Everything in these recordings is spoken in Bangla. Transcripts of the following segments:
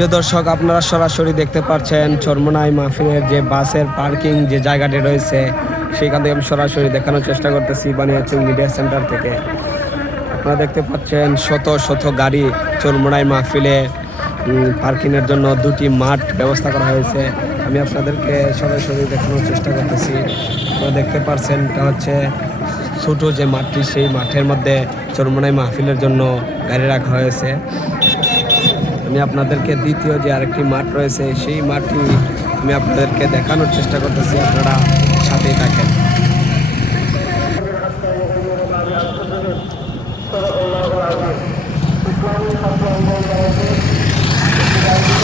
প্রিয় দর্শক, আপনারা সরাসরি দেখতে পাচ্ছেন চরমনাই মাহফিলের যে বাসের পার্কিং যে জায়গাটি রয়েছে, সেখান থেকে আমি সরাসরি দেখানোর চেষ্টা করতেছি বানিয়াচুং মিডিয়া সেন্টার থেকে। আপনারা দেখতে পাচ্ছেন শত শত গাড়ি চরমনাই মাহফিলে পার্কিংয়ের জন্য দুটি মাঠ ব্যবস্থা করা হয়েছে। আমি আপনাদেরকে সরাসরি দেখানোর চেষ্টা করতেছি। আপনারা দেখতে পাচ্ছেন এটা হচ্ছে ছোটো যে মাঠটি, সেই মাঠের মধ্যে চরমনাই মাহফিলের জন্য গাড়ি রাখা হয়েছে। আমি আপনাদেরকে দ্বিতীয় যে আরেকটি মাঠ রয়েছে, সেই মাঠটি আমি আপনাদেরকে দেখানোর চেষ্টা করতেছি, আপনারা সাথেই থাকেন।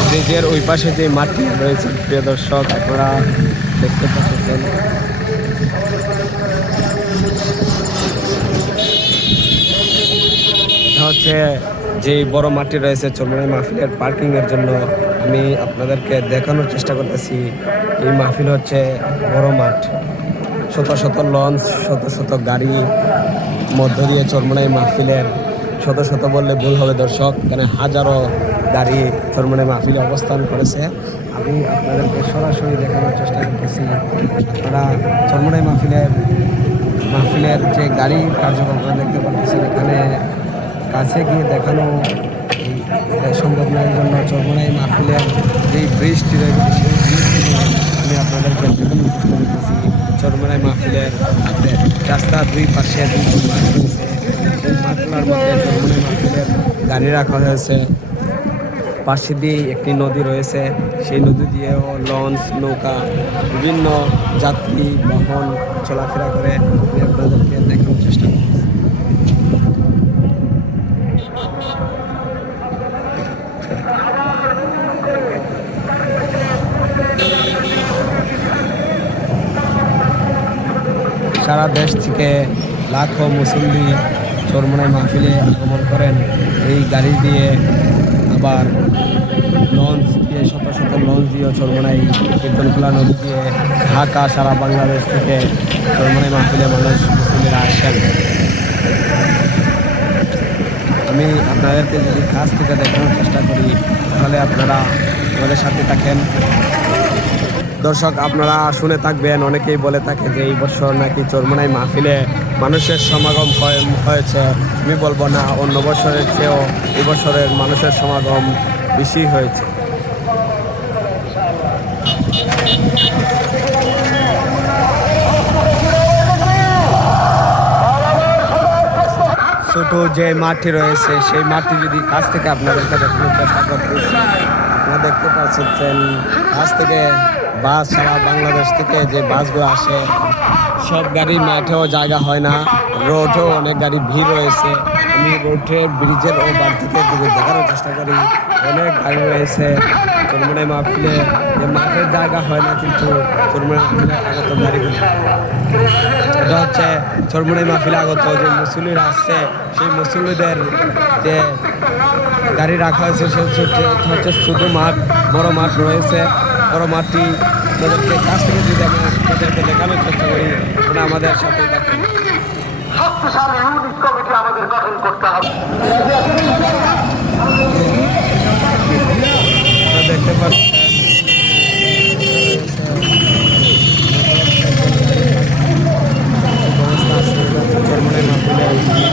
ব্রিজের ওই পাশে যে মাঠটি রয়েছে, প্রিয় দর্শক, আপনারা দেখতে পাচ্ছেন। হচ্ছে যে বড় মাঠটি রয়েছে চরমনাই মাহফিলের পার্কিং এর জন্য আমি আপনাদেরকে দেখানোর চেষ্টা করতেছি। এই মাহফিল হচ্ছে বড় মাঠ। শত শত লঞ্চ, শত শত গাড়ি, মধ্য দিয়ে চরমনাই মাহফিলের শত শত বললে ভুল হবে দর্শক। এখানে হাজারো গাড়ি চরমনাই মাহফিলে অবস্থান করেছে। আমি আপনাদেরকে সরাসরি দেখানোর চেষ্টা করতেছি। আপনারা চরমনাই মাহফিলের মাহফিলের যে গাড়ি কার্যক্রম দেখতে পাচ্ছেন এখানে কাছে গিয়ে দেখানো এই সম্ভব নয় এই জন্য চরমনাই মাহফিলের সেই ব্রিজটি আমি আপনাদেরকে চেষ্টা করতেছি। চরমনাই মাহফিলের হাতে রাস্তার দুই পাশে মাহফিলের গাড়ি রাখা হয়েছে। পাশে দিয়ে একটি নদী রয়েছে। সেই নদী দিয়েও লঞ্চ, নৌকা, বিভিন্ন যাত্রী, বাহন চলাফেরা করে আমি আপনাদেরকে দেখানোর চেষ্টা করছি সারা দেশ থেকে লাখো মুসল্লি চরমনাই মাহফিলে আগমন করেন। এই গাড়ি দিয়ে আবার লঞ্চ দিয়ে শত শত লঞ্চ দিয়ে চরমনাই কীর্তনখোলা নদী দিয়ে ঢাকা, সারা বাংলাদেশ থেকে চরমনাই মাহফিলে মানুষ মুসল্লিরা আসেন। আমি আপনাদেরকে যদি কাছ থেকে দেখানোর চেষ্টা করি, তাহলে আপনারা আমাদের সাথে থাকেন। দর্শক, আপনারা শুনে থাকবেন, অনেকেই বলে থাকে যে এই বছর নাকি চরমনাই মাহফিলে মানুষের সমাগম হয়- হয়েছে। আমি বলব না, অন্য বছরের চেয়েও এই বছরের মানুষের সমাগম বেশি হয়েছে। ছোট যে মাঠটি রয়েছে, সেই মাঠটি যদি কাছ থেকে চেষ্টা করতেছি, আপনারা দেখতে পাচ্ছেন কাছ থেকে বাস সারা বাংলাদেশ থেকে যে বাসগুলো আসে, সব গাড়ি মাঠেও জায়গা হয় না, রোডেও অনেক গাড়ি ভিড় রয়েছে। আমি রোডের ব্রিজের ও বার থেকে দেখানোর চেষ্টা করি, অনেক গাড়ি রয়েছে। মাহফিলে যে মাঠের জায়গা হয় না, কিন্তু চরমনাই মাহফিলে আগত গাড়িগুলো। এটা হচ্ছে চরমনাই মাহফিলে আগত যে মুসল্লিরা আসছে, সেই মুসল্লিদের যে গাড়ি রাখা হয়েছে সে হচ্ছে ছোট মাঠ, বড় মাঠ রয়েছে। মাঠটি আপনাদেরকে কাছ থেকে যদি আমি আপনাদেরকে দেখানোর চেষ্টা করি আপনারা আমাদের সাথে দেখেন শক্তিশালী ইউনিট কমিটি আমাদের গঠন করতে হবে। দেখতে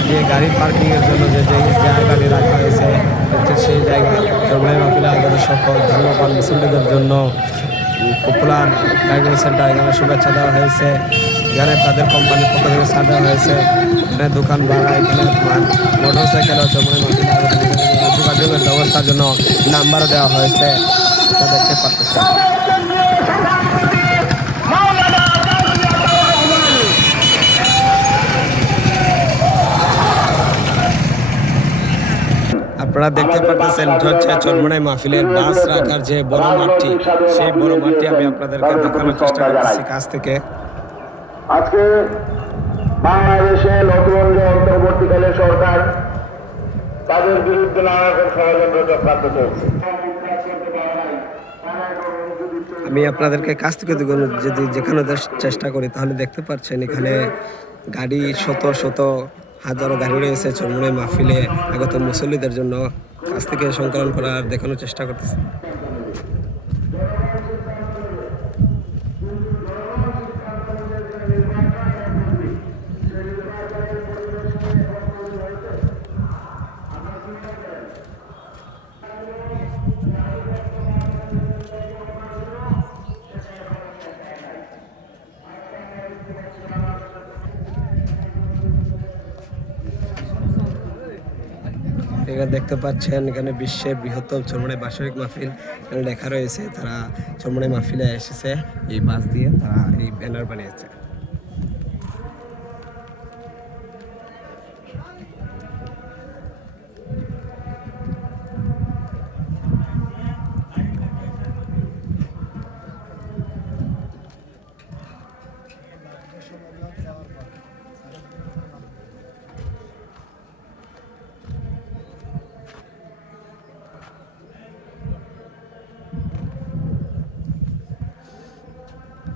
যে গাড়ি পার্কিং এর জন্য যে জায়গাটি রাখা হয়েছে হচ্ছে সেই মাহফিলে আমাদের সকল ধর্মপাল মুসলিমদের জন্য। পপুলার ডায়াগনোস সেন্টার এখানে শুভেচ্ছা দেওয়া হয়েছে। এখানে তাদের কোম্পানির পক্ষ থেকে সার দেওয়া হয়েছে। এখানে দোকান ভাড়া, এখানে মোটর সাইকেল আছে যোগাযোগের ব্যবস্থার জন্য নাম্বারও দেওয়া হয়েছে। দেখতে পাচ্ছেন আপনারা দেখতে পাচ্ছেন হচ্ছে চরমনাই মাহফিলের বাস রাখার যে বড় মাঠটি সেই বড় মাঠটি আমি আপনাদেরকে দেখানোর চেষ্টা করতেছি কাছ থেকে। আজকে বাংলাদেশে নতুন যে অন্তর্বর্তীকালে সরকার তাদের বিরুদ্ধে নানা রকম ষড়যন্ত্র চক্রান্ত চলছে। আমি আপনাদেরকে কাছ থেকে যদি যেখানে চেষ্টা করি তাহলে দেখতে পাচ্ছেন এখানে গাড়ি শত শত হাজারো গাড়ি রয়েছে চরমুনে মাহফিলে আগত মুসল্লিদের জন্য কাছ থেকে সংকলন করার দেখানোর চেষ্টা করতেছি। এখানে দেখতে পাচ্ছেন, এখানে বিশ্বের বৃহত্তম চরমনাই বাসরিক মাহফিল এখানে লেখা রয়েছে। তারা চমড়ে মাহফিলে এসেছে, এই বাস দিয়ে তারা এই ব্যানার বানিয়েছে।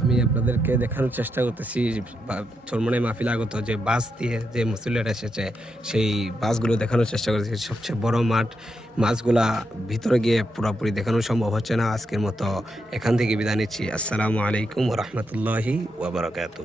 আমি আপনাদেরকে দেখানোর চেষ্টা করতেছি চরমনাই মাহফিল আগত যে বাস দিয়ে যে মুসলিরা এসেছে, সেই বাসগুলো দেখানোর চেষ্টা করেছি সবচেয়ে বড় মাঠ, মাছগুলা ভিতরে গিয়ে পুরোপুরি দেখানো সম্ভব হচ্ছে না। আজকের মতো এখান থেকে বিদায় নিচ্ছি। আসসালামু আলাইকুম রহমতুল্লাহি ওবরাকাতু